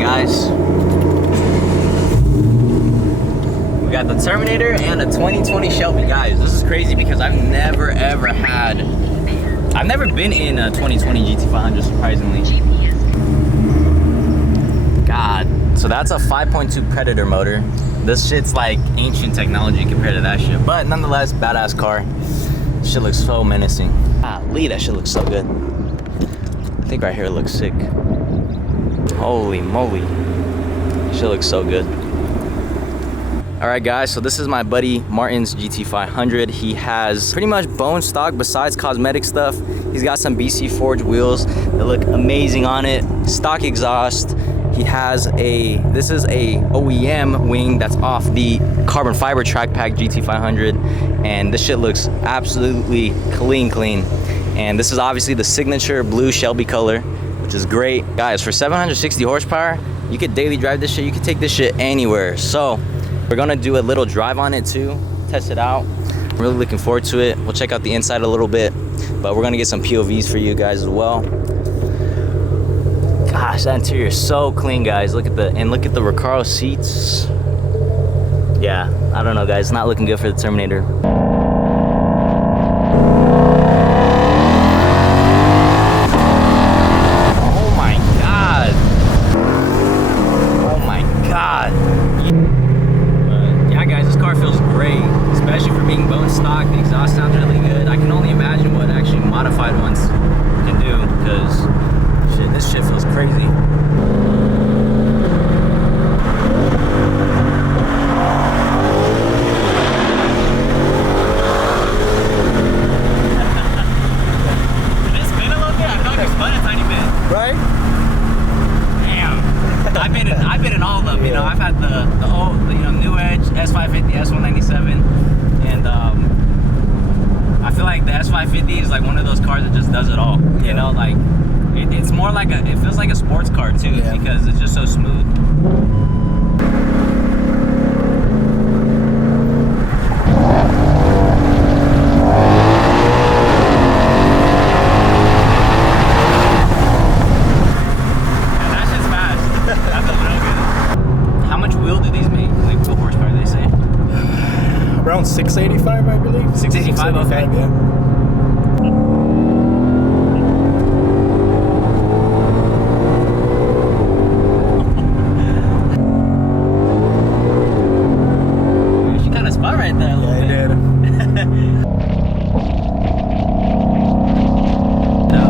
guys. We got the Terminator and a 2020 Shelby, guys. This is crazy because I've never been in a 2020 GT500, surprisingly. God, so that's a 5.2 Predator motor. This shit's like ancient technology compared to that shit, but nonetheless, badass car. Shit looks so menacing. Golly, that shit looks so good. I think right here it looks sick. Holy moly, shit looks so good. All right, guys, so this is my buddy Martin's GT500. He has pretty much bone stock besides cosmetic stuff. He's got some BC Forge wheels that look amazing on it. Stock exhaust. He has this is a OEM wing that's off the carbon fiber track pack GT500. And this shit looks absolutely clean. And this is obviously the signature blue Shelby color, which is great. Guys, for 760 horsepower, you could daily drive this shit. You could take this shit anywhere. So we're gonna do a little drive on it too, test it out. I'm really looking forward to it. We'll check out the inside a little bit, but we're gonna get some POVs for you guys as well. Gosh, that interior is so clean, guys. Look at the Recaro seats. Yeah, I don't know, guys. It's not looking good for the Terminator. Oh my God. Oh my God. Yeah, guys, this car feels great, especially for being bone stock. The exhaust sounds really good. I can only imagine what actually modified ones can do, because shit, this shit feels crazy. I've been in all of them, you know. I've had the old, new Edge, S550, S197, and I feel like the S550 is like one of those cars that just does it all, you know, like it's more like it feels like a sports car too, because it's just so smooth. Around 685, I believe. 685, okay. Yeah. She kind of spun right there a little bit. Yeah,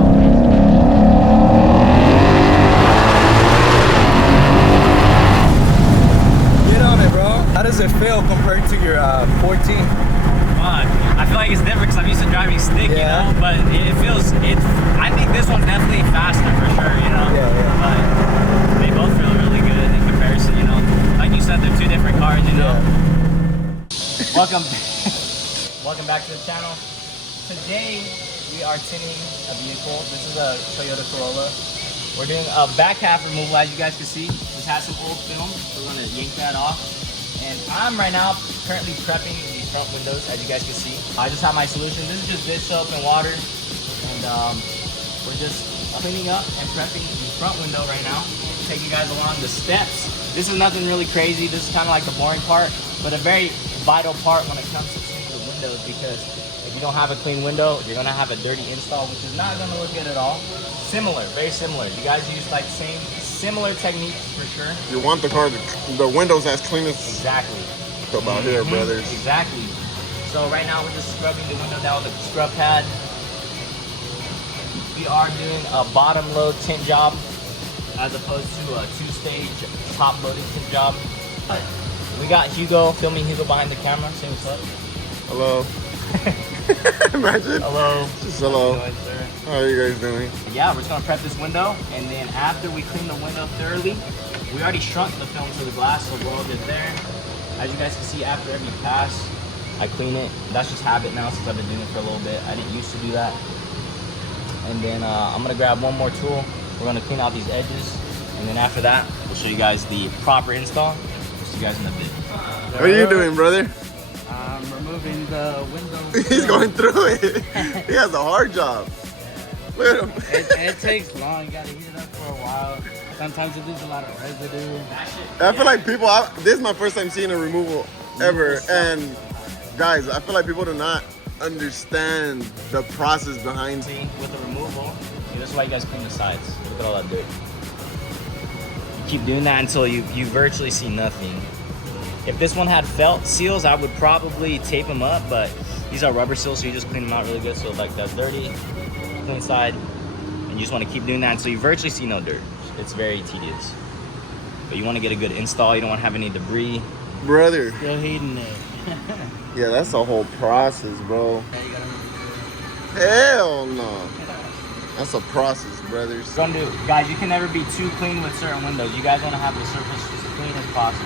Get on it, bro. How does it feel compared to your 14? I feel like it's different because I'm used to driving stick, you know, but it feels, I think this one's definitely faster for sure, you know, but they both feel really good in comparison, you know. Like you said, they're two different cars, you know. Welcome back to the channel. Today, we are tinting a vehicle. This is a Toyota Corolla. We're doing a back half removal, as you guys can see. This has some old film, so we're gonna yank that off. And I'm right now currently prepping the front windows, as you guys can see. I just have my solution. This is just dish soap and water. And we're just cleaning up and prepping the front window right now. Taking you guys along the steps. This is nothing really crazy. This is kind of like the boring part, but a very vital part when it comes to cleaning the windows, because if you don't have a clean window, you're gonna have a dirty install, which is not gonna look good at all. Similar, very similar. You guys use like similar techniques for sure. You want the car, the windows as clean as exactly. About here, brothers. Exactly. So right now we're just scrubbing the window down with a scrub pad. We are doing a bottom load tint job as opposed to a two-stage top loading tint job. We got Hugo, filming Hugo behind the camera. Say what's up. Hello. Imagine. Hello. Just hello. How you doing, sir? How are you guys doing? Yeah, we're just gonna prep this window, and then after we clean the window thoroughly, we already shrunk the film to the glass, so we're all good there. As you guys can see, after every pass, I clean it. That's just habit now since I've been doing it for a little bit. I didn't used to do that. And then I'm gonna grab one more tool. We're gonna clean out these edges, and then after that, we'll show you guys the proper install. We'll see you guys in a bit. What are you doing, brother? I'm removing the window. He's going through it. He has a hard job. Look at him. It takes long. You gotta heat it up for a while. Sometimes it leaves a lot of residue. I feel like people, this is my first time seeing a removal ever. And guys, I feel like people do not understand the process behind. See, with the removal, see, this is why you guys clean the sides. Look at all that dirt. You keep doing that until you virtually see nothing. If this one had felt seals, I would probably tape them up, but these are rubber seals, so you just clean them out really good. So like that dirty, clean side, and you just want to keep doing that until you virtually see no dirt. It's very tedious. But you want to get a good install. You don't want to have any debris. Brother. Still heating it. Yeah, that's a whole process, bro. Hell no. That's a process, brothers. Don't do, guys, you can never be too clean with certain windows. You guys want to have the surface as clean as possible.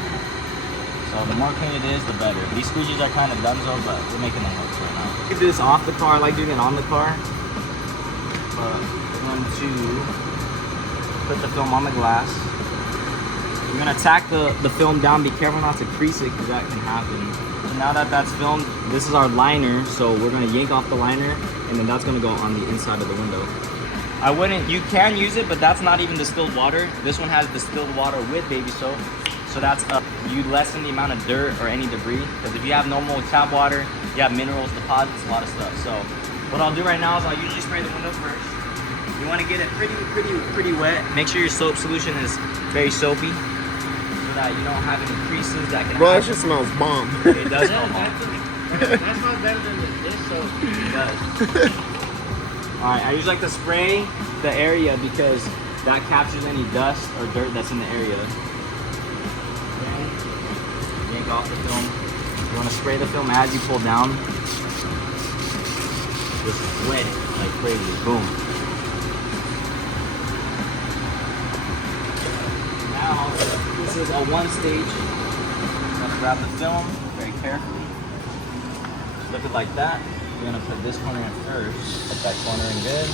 So the more clean it is, the better. These squeegees are kind of dunzo, but we're making them work right now. You can do this off the car. I like doing it on the car. But we're going to put the film on the glass. You're going to tack the film down. Be careful not to crease it because that can happen. So now that that's filmed, this is our liner. So we're going to yank off the liner, and then that's going to go on the inside of the window. I wouldn't, you can use it, but that's not even distilled water. This one has distilled water with baby soap. So that's you lessen the amount of dirt or any debris. Because if you have normal tap water, you have minerals, deposits, a lot of stuff. So what I'll do right now is I'll usually spray the window first. You want to get it pretty wet. Make sure your soap solution is very soapy, so that you don't have any creases that can. Bro, happen. that shit smells bomb. It does smell bomb. That smells better than this soap. It does. All right, I usually like to spray the area because that captures any dust or dirt that's in the area. Okay. Yank off the film. You want to spray the film as you pull down. Just wet it like crazy. Boom. Now, this is a one stage. I'm gonna grab the film very carefully. Flip it like that. We're gonna put this corner in first. Put that corner in good.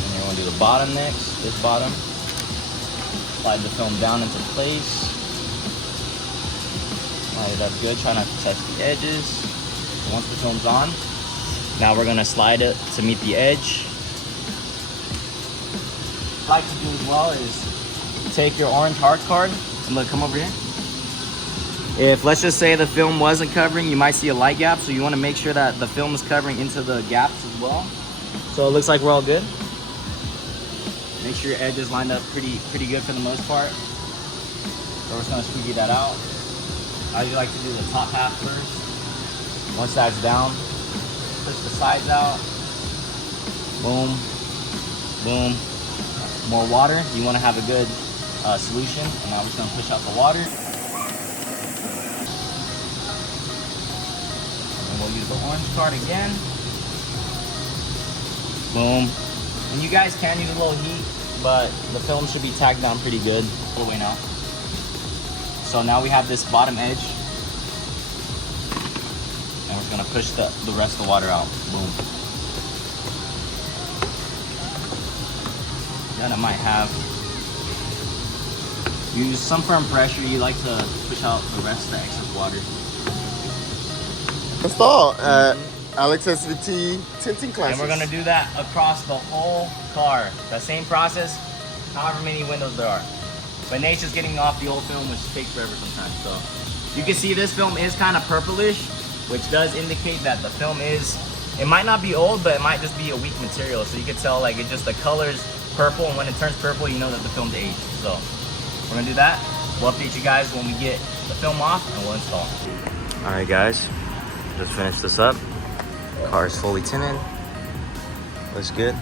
And then we're gonna do the bottom next, this bottom. Slide the film down into place. Slide it up good, try not to touch the edges. So once the film's on, now we're gonna slide it to meet the edge. What I like to do as well is take your orange hard card and look, come over here. If, let's just say the film wasn't covering, you might see a light gap, so you want to make sure that the film is covering into the gaps as well. So it looks like we're all good. Make sure your edges lined up pretty good for the most part. So we're just going to squeegee that out. I usually like to do the top half first. Once that's down, push the sides out. Boom, boom. More water. You want to have a good solution. And now we're just going to push out the water. We'll use the orange card again. Boom. And you guys can use a little heat, but the film should be tacked down pretty good all the way now. So now we have this bottom edge. And we're gonna push the rest of the water out. Boom. Then I might have, use some firm pressure. You like to push out the rest of the excess water. Install at Alex SVT tinting classes. And we're gonna do that across the whole car. The same process, however many windows there are. But Nate's just getting off the old film, which takes forever sometimes. So you can see this film is kind of purplish, which does indicate that the film is, it might not be old, but it might just be a weak material. So you can tell like it just, the color's purple, and when it turns purple, you know that the film's aged. So we're gonna do that. We'll update you guys when we get the film off and we'll install. All right, guys. Just finished this up. Car is fully tinted. Looks good.